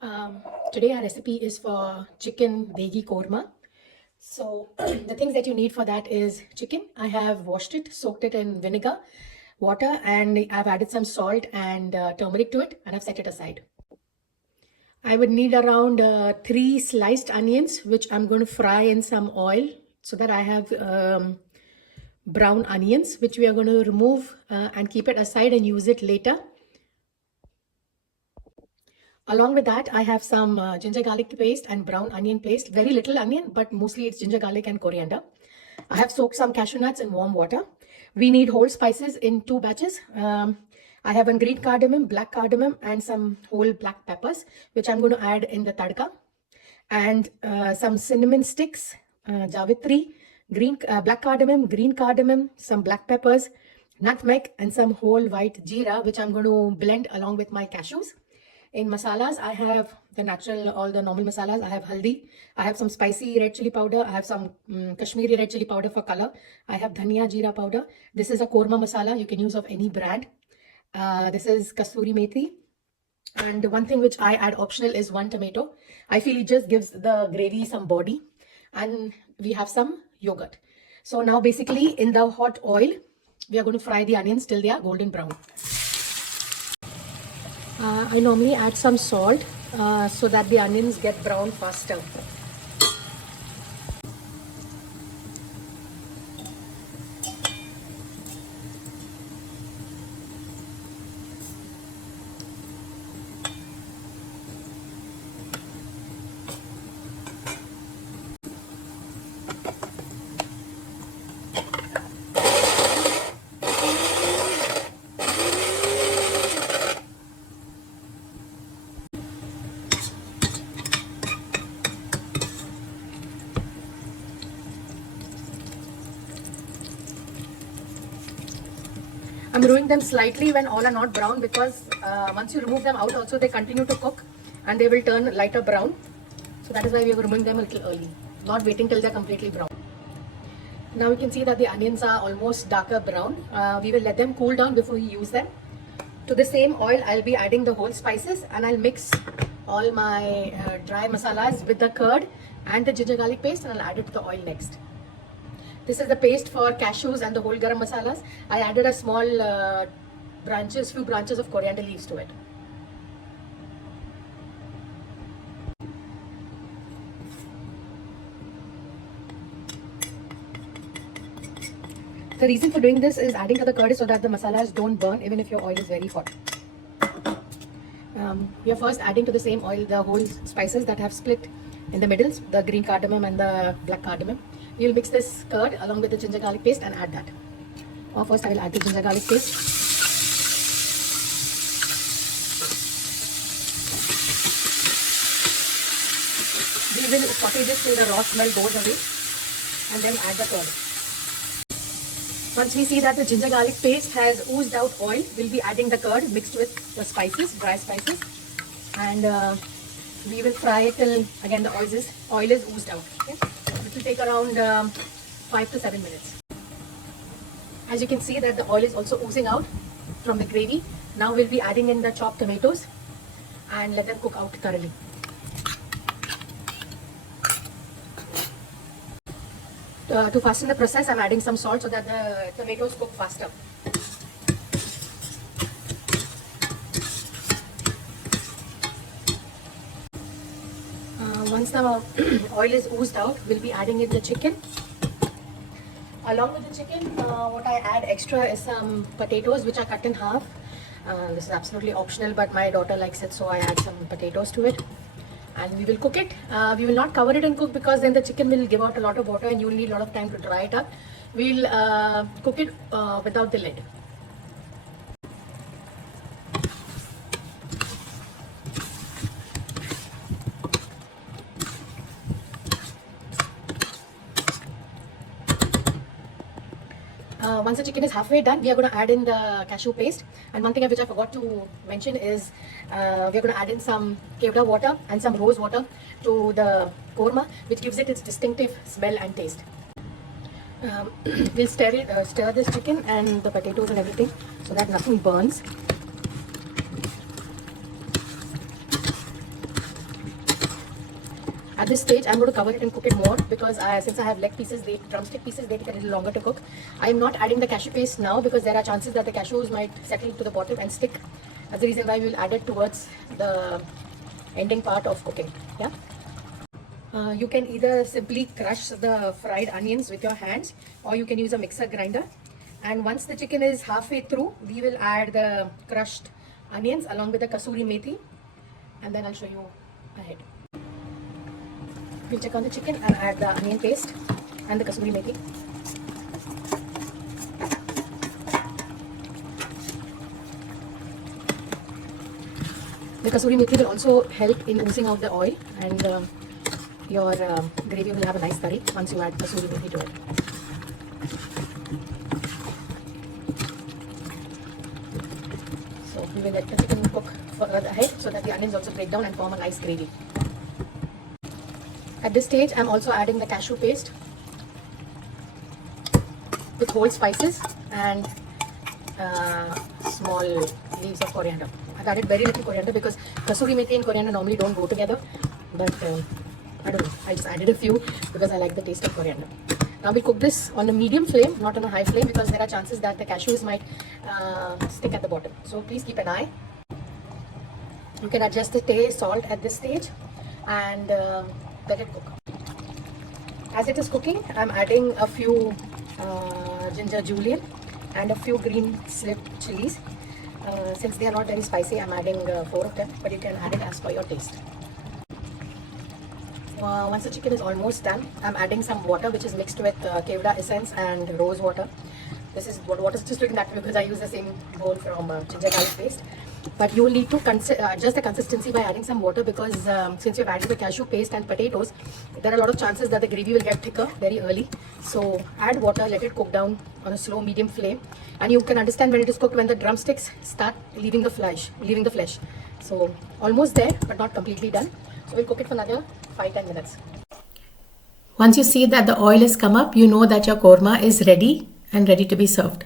Um, Today our recipe is for chicken Degi Korma. So the things that you need for that is chicken. I have washed it, soaked it in vinegar, water, and I've added some salt and turmeric to it, and I've set it aside. I would need around 3 sliced onions, which I'm going to fry in some oil so that I have brown onions, which we are going to remove and keep it aside and use it later. Along with that, I have some ginger garlic paste and brown onion paste. Very little onion, but mostly it's ginger garlic and coriander. I have soaked some cashew nuts in warm water. We need whole spices in 2 batches. I have a green cardamom, black cardamom, and some whole black peppers, which I'm going to add in the tadka. And some cinnamon sticks, javitri, black cardamom, green cardamom, some black peppers, nutmeg, and some whole white jeera, which I'm going to blend along with my cashews. In masalas, I have all the normal masalas. I have haldi, I have some spicy red chili powder, I have some Kashmiri red chili powder for color. I have dhania jeera powder. This is a korma masala. You can use of any brand. This is kasuri methi. And one thing which I add optional is 1 tomato. I feel it just gives the gravy some body. And we have some yogurt. So now basically in the hot oil, we are going to fry the onions till they are golden brown. I normally add some salt so that the onions get brown faster. I'm removing them slightly when all are not brown because once you remove them out also they continue to cook and they will turn lighter brown. So that is why we are removing them a little early, not waiting till they're completely brown. Now you can see that the onions are almost darker brown. We will let them cool down before we use them. To the same oil, I'll be adding the whole spices and I'll mix all my dry masalas with the curd and the ginger garlic paste, and I'll add it to the oil next. This is the paste for cashews and the whole garam masalas. I added a small few branches of coriander leaves to it. The reason for doing this is adding to the curd is so that the masalas don't burn even if your oil is very hot. We are first adding to the same oil the whole spices that have split in the middles, the green cardamom and the black cardamom. You'll mix this curd along with the ginger garlic paste and add that. First I will add the ginger garlic paste. We will saute this till the raw smell goes away and then add the curd. Once we see that the ginger garlic paste has oozed out oil, we'll be adding the curd mixed with the spices, dry spices, and we will fry it till again the oil is oozed out. Okay? It will take around 5 to 7 minutes. As you can see that the oil is also oozing out from the gravy. Now we'll be adding in the chopped tomatoes and let them cook out thoroughly. To fasten the process, I'm adding some salt so that the tomatoes cook faster. Once the oil is oozed out, we'll be adding in the chicken. Along with the chicken, what I add extra is some potatoes which are cut in half. This is absolutely optional, but my daughter likes it, so I add some potatoes to it. And we will cook it. We will not cover it and cook because then the chicken will give out a lot of water and you will need a lot of time to dry it up. We'll cook it without the lid. Once the chicken is halfway done, we are going to add in the cashew paste. And one thing which I forgot to mention is we are going to add in some kevda water and some rose water to the korma, which gives it its distinctive smell and taste. We'll stir this chicken and the potatoes and everything so that nothing burns. At this stage, I'm going to cover it and cook it more because since I have leg pieces, drumstick pieces, they take a little longer to cook. I'm not adding the cashew paste now because there are chances that the cashews might settle to the bottom and stick. That's the reason why we'll add it towards the ending part of cooking. Yeah. You can either simply crush the fried onions with your hands, or you can use a mixer grinder. And once the chicken is halfway through, we will add the crushed onions along with the kasuri methi, and then I'll show you ahead. We'll check on the chicken and add the onion paste and the kasuri methi. The kasuri methi will also help in oozing out the oil, and your gravy will have a nice curry once you add kasuri methi to it. So we will let the chicken cook further ahead so that the onions also break down and form a nice gravy. At this stage, I'm also adding the cashew paste with whole spices and small leaves of coriander. I've added very little coriander because kasuri methi and coriander normally don't go together, but I don't know, I just added a few because I like the taste of coriander. Now we'll cook this on a medium flame, not on a high flame, because there are chances that the cashews might stick at the bottom. So please keep an eye. You can adjust the salt at this stage and let it cook. As it is cooking, I'm adding a few ginger julienne and a few green slip chilies. Since they are not very spicy, I'm adding 4 of them, but you can add it as per your taste. Once the chicken is almost done, I'm adding some water which is mixed with kevda essence and rose water. This is water is just doing that because I use the same bowl from ginger garlic paste. But you will need to adjust the consistency by adding some water because since you've added the cashew paste and potatoes, there are a lot of chances that the gravy will get thicker very early. So add water, let it cook down on a slow medium flame, and you can understand when it is cooked when the drumsticks start leaving the flesh. So almost there, but not completely done. So we'll cook it for another 5-10 minutes. Once you see that the oil has come up, you know that your korma is ready and ready to be served.